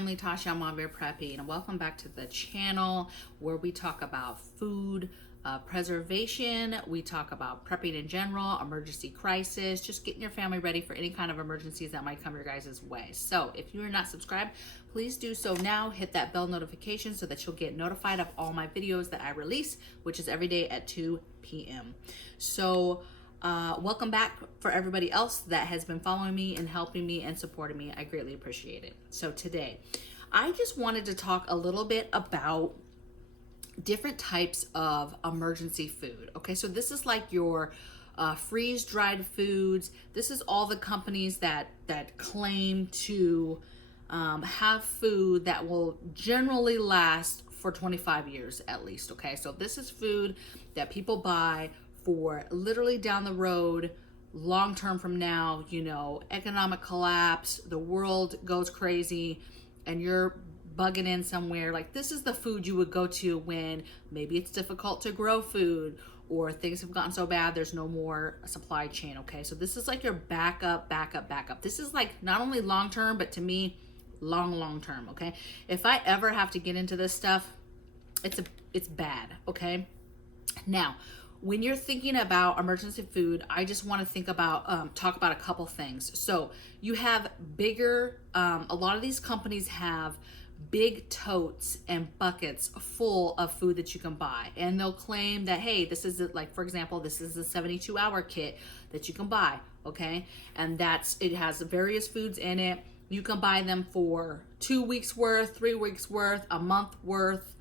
family, Tasha, MAMABEAR Preppy, and welcome back to the channel where we talk about food preservation. We talk about prepping in general, emergency crisis, just getting your family ready for any kind of emergencies that might come your guys' way. So if you are not subscribed, please do so now. Hit that bell notification so that you'll get notified of all my videos that I release, which is every day at 2 p.m. So welcome back for everybody else that has been following me and helping me and supporting me. I greatly appreciate it. So today, I just wanted to talk a little bit about different types of emergency food. Okay, so this is like your freeze-dried foods. This is all the companies that claim to have food that will generally last for 25 years at least. Okay, so this is food that people buy for literally down the road, long term from now, you know, economic collapse, the world goes crazy, and you're bugging in somewhere. Like, this is the food you would go to when maybe it's difficult to grow food or things have gotten so bad there's no more supply chain. Okay, so this is like your backup. This is like not only long term, but to me, long term. Okay, if I ever have to get into this stuff, it's bad. Okay, now when you're thinking about emergency food, I just want to talk about a couple things. So you have bigger, a lot of these companies have big totes and buckets full of food that you can buy. And they'll claim that, hey, this is like, for example, this is a 72-hour kit that you can buy, okay? And it has various foods in it. You can buy them for 2 weeks worth, 3 weeks worth, a month worth.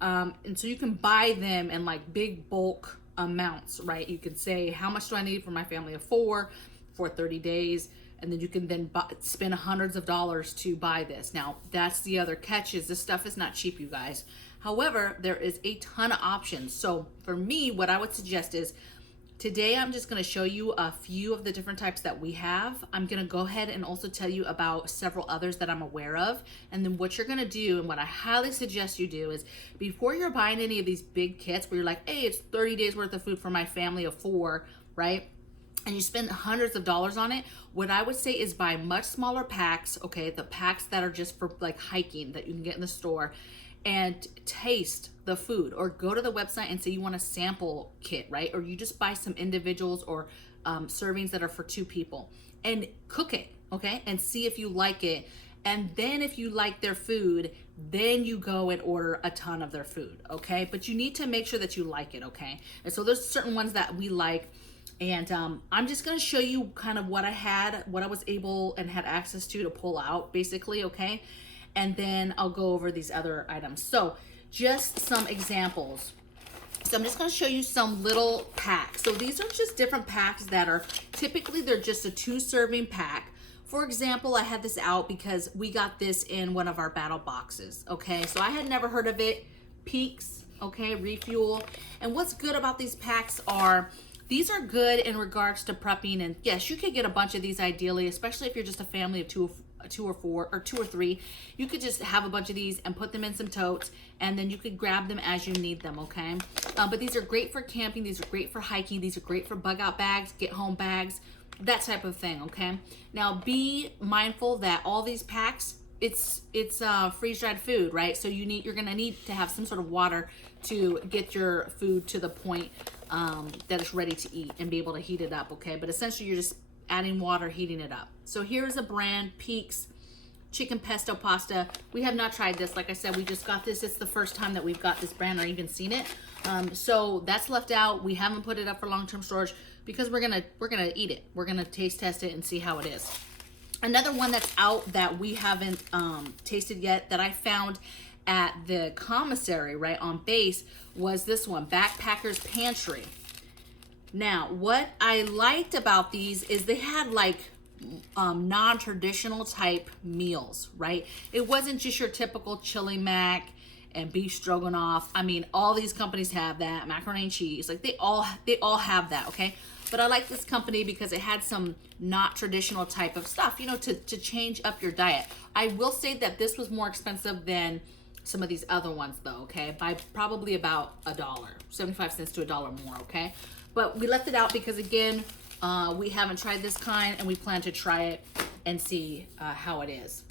And so you can buy them in like big bulk amounts, right? You can say, how much do I need for my family of 4 for 30 days? And then you can then spend hundreds of dollars to buy this. Now, that's the other catch, is this stuff is not cheap, you guys. However, there is a ton of options. So for me, what I would suggest is, today I'm just going to show you a few of the different types that we have. I'm going to go ahead and also tell you about several others that I'm aware of. And then what you're going to do, and what I highly suggest you do, is before you're buying any of these big kits where you're like, hey, it's 30 days worth of food for my family of 4, right? And you spend hundreds of dollars on it, what I would say is buy much smaller packs, okay? The packs that are just for like hiking that you can get in the store, and taste the food, or go to the website and say you want a sample kit, right? Or you just buy some individuals or servings that are for 2 people and cook it, okay? And see if you like it. And then if you like their food, then you go and order a ton of their food, okay? But you need to make sure that you like it, okay? And so there's certain ones that we like. And I'm just going to show you kind of what I was able and had access to pull out, basically, okay? And then I'll go over these other items. So just some examples. So I'm just going to show you some little packs. So these are just different packs that are typically, they're just a 2-serving pack. For example, I had this out because we got this in one of our battle boxes, okay? So I had never heard of it. Peaks, okay, refuel. And what's good about these packs are, these are good in regards to prepping. And yes, you could get a bunch of these ideally, especially if you're just a family of 2 or 4 or 2 or 3. You could just have a bunch of these and put them in some totes, and then you could grab them as you need them, okay? But these are great for camping. These are great for hiking. These are great for bug out bags, get home bags, that type of thing, okay? Now be mindful that all these packs, it's freeze-dried food, right? So you're gonna need to have some sort of water to get your food to the point that it's ready to eat and be able to heat it up, okay? But essentially you're just adding water, heating it up. So here's a brand, Peaks chicken pesto pasta. We have not tried this. Like I said, we just got this. It's the first time that we've got this brand or even seen it. So that's left out. We haven't put it up for long-term storage because we're gonna eat it. We're gonna taste test it and see how it is. Another one that's out that we haven't tasted yet, that I found at the commissary, right, on base, was this one, Backpacker's Pantry. Now, what I liked about these is they had like non-traditional type meals, right? It wasn't just your typical chili mac and beef stroganoff. I mean, all these companies have that, macaroni and cheese, like they all have that, okay? But I like this company because it had some not traditional type of stuff, you know, to change up your diet. I will say that this was more expensive than some of these other ones though, okay? By probably about $1, 75 cents to $1 more, okay? But we left it out because, again, we haven't tried this kind and we plan to try it and see how it is.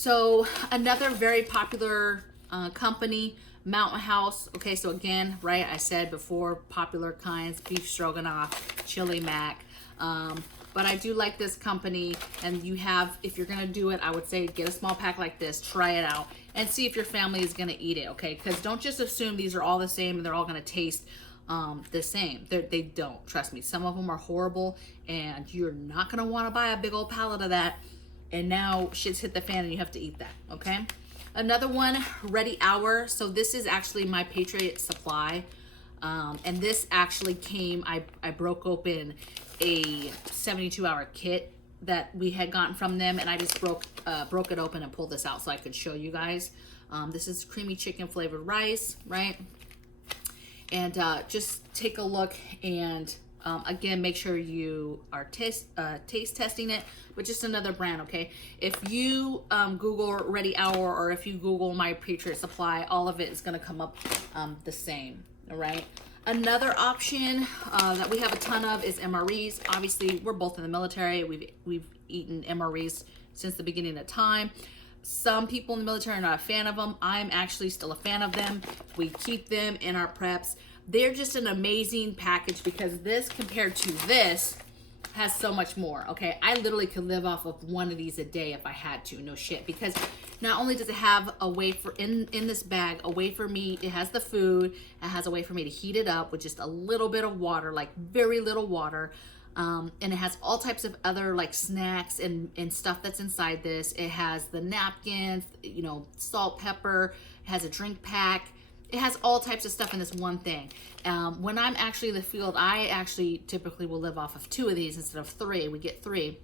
So another very popular company, Mountain House. Okay, so again, right, I said before, popular kinds, beef stroganoff, chili mac. But I do like this company, and you have, if you're gonna do it, I would say get a small pack like this, try it out, and see if your family is gonna eat it, okay? Because don't just assume these are all the same and they're all gonna taste the same. They don't, trust me. Some of them are horrible, and you're not gonna wanna buy a big old pallet of that, and now shit's hit the fan and you have to eat that, okay? Another one, Ready Hour. So this is actually my Patriot Supply. And this actually came, I broke open a 72-hour kit that we had gotten from them, and I just broke it open and pulled this out so I could show you guys. This is creamy chicken flavored rice, right? And just take a look, and again, make sure you are taste testing it, but just another brand, okay? If you Google Ready Hour, or if you Google My Patriot Supply, all of it is gonna come up the same, all right? Another option that we have a ton of is MREs. Obviously, we're both in the military. We've eaten MREs since the beginning of time. Some people in the military are not a fan of them. I'm actually still a fan of them. We keep them in our preps. They're just an amazing package, because this compared to this has so much more, okay? I literally could live off of one of these a day if I had to, no shit, because not only does it have a way for, in this bag, a way for me, it has the food, it has a way for me to heat it up with just a little bit of water, like very little water, and it has all types of other like snacks and stuff that's inside this. It has the napkins, you know, salt, pepper, it has a drink pack. It has all types of stuff in this one thing. When I'm actually in the field, I actually typically will live off of 2 of these instead of 3. We get 3.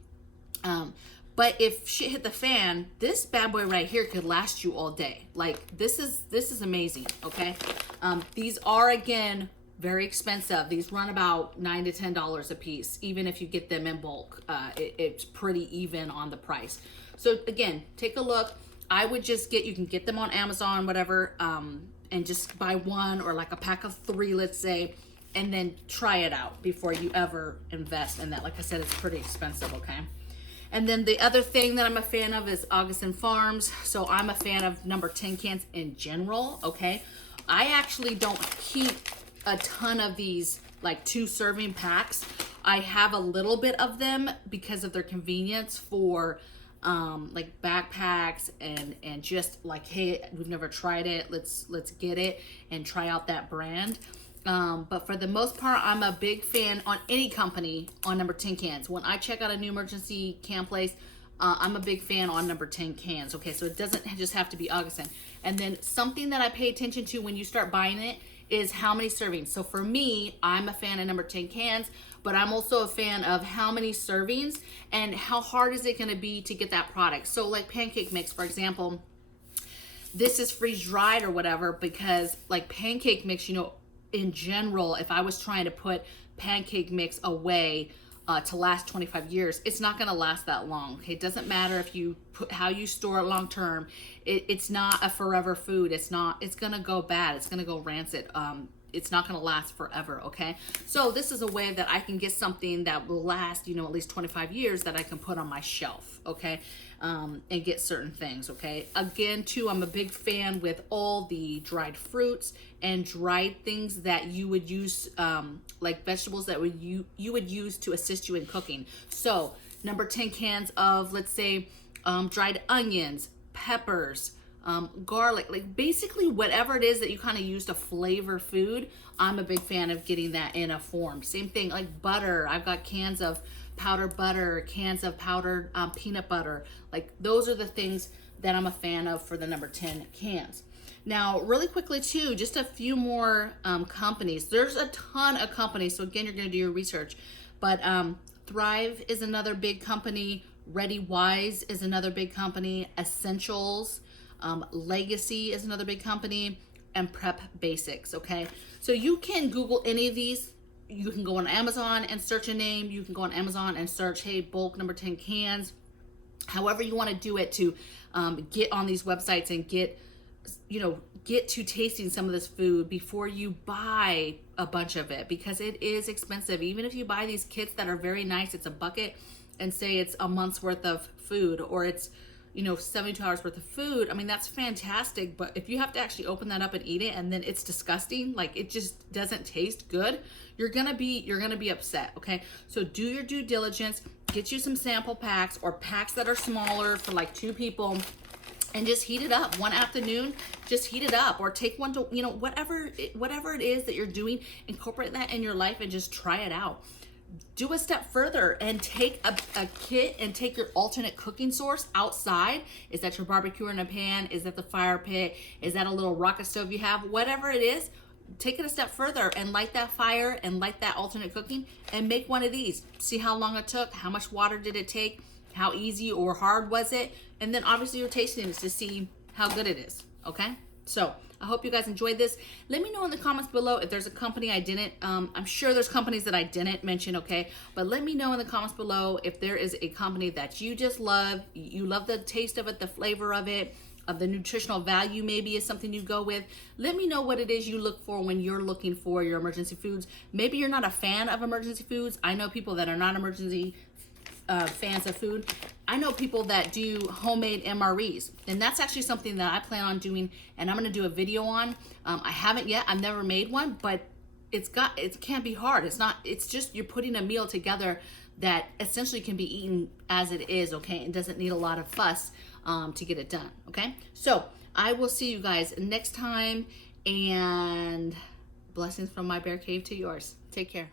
But if shit hit the fan, this bad boy right here could last you all day. Like, this is amazing, okay? These are, again, very expensive. These run about $9 to $10 a piece, even if you get them in bulk. It's pretty even on the price. So again, take a look. I would just you can get them on Amazon, whatever, and just buy 1 or like a pack of 3, let's say, and then try it out before you ever invest in that. Like I said, it's pretty expensive, okay? And then the other thing that I'm a fan of is Augustine Farms. So I'm a fan of number 10 cans in general, okay? I actually don't keep a ton of these like 2 serving packs. I have a little bit of them because of their convenience for like backpacks and just like, hey, we've never tried it, let's get it and try out that brand. But for the most part, I'm a big fan on any company on number 10 cans. When I check out a new emergency can place, I'm a big fan on number 10 cans. Okay, so it doesn't just have to be Augustine. And then something that I pay attention to when you start buying it is how many servings. So for me, I'm a fan of number 10 cans, but I'm also a fan of how many servings and how hard is it going to be to get that product. So like pancake mix, for example, this is freeze dried or whatever, because like pancake mix, you know, in general, if I was trying to put pancake mix away to last 25 years, it's not going to last that long. Okay, it doesn't matter if you put how you store it long term. It's not a forever food. It's going to go bad. It's going to go rancid. It's not going to last forever. Okay, so this is a way that I can get something that will last, you know, at least 25 years that I can put on my shelf. Okay, and get certain things. Okay, again, too, I'm a big fan with all the dried fruits and dried things that you would use, like vegetables that you would use to assist you in cooking. So number 10 cans of, let's say, dried onions, peppers, garlic, like basically whatever it is that you kind of use to flavor food. I'm a big fan of getting that in a form. Same thing like butter. I've got cans of powdered butter, cans of powdered peanut butter. Like those are the things that I'm a fan of for the number 10 cans. Now, really quickly too, just a few more companies. There's a ton of companies, so again, you're gonna do your research. But Thrive is another big company. Ready Wise is another big company. Essentials, Legacy is another big company, and Prep Basics, okay? So you can Google any of these. You can go on Amazon and search a name. You can go on Amazon and search, hey, bulk number 10 cans. However you want to do it to get on these websites and get to tasting some of this food before you buy a bunch of it, because it is expensive. Even if you buy these kits that are very nice, it's a bucket, and say it's a month's worth of food, or it's, you know, 72 hours worth of food, I mean, that's fantastic. But if you have to actually open that up and eat it and then it's disgusting, like it just doesn't taste good, you're gonna be upset. Okay, so do your due diligence, get you some sample packs or packs that are smaller for like 2 people, and just heat it up one afternoon. Just heat it up, or take one to, you know, whatever it is that you're doing, incorporate that in your life and just try it out. Do a step further and take a kit and take your alternate cooking source outside. Is that your barbecue in a pan? Is that the fire pit? Is that a little rocket stove you have? Whatever it is, take it a step further and light that fire and light that alternate cooking and make one of these. See how long it took, how much water did it take, how easy or hard was it, and then obviously you're tasting it to see how good it is. Okay, so I hope you guys enjoyed this. Let me know in the comments below if there's a company I didn't, I'm sure there's companies that I didn't mention, okay? But let me know in the comments below if there is a company that you just love, you love the taste of it, the flavor of it, of the nutritional value maybe is something you go with. Let me know what it is you look for when you're looking for your emergency foods. Maybe you're not a fan of emergency foods. I know people that are not emergency fans of food. I know people that do homemade MREs, and that's actually something that I plan on doing, and I'm going to do a video on. I haven't yet. I've never made one, but it can't be hard. It's just you're putting a meal together that essentially can be eaten as it is, okay? It doesn't need a lot of fuss to get it done, okay? So I will see you guys next time, and blessings from my bear cave to yours. Take care.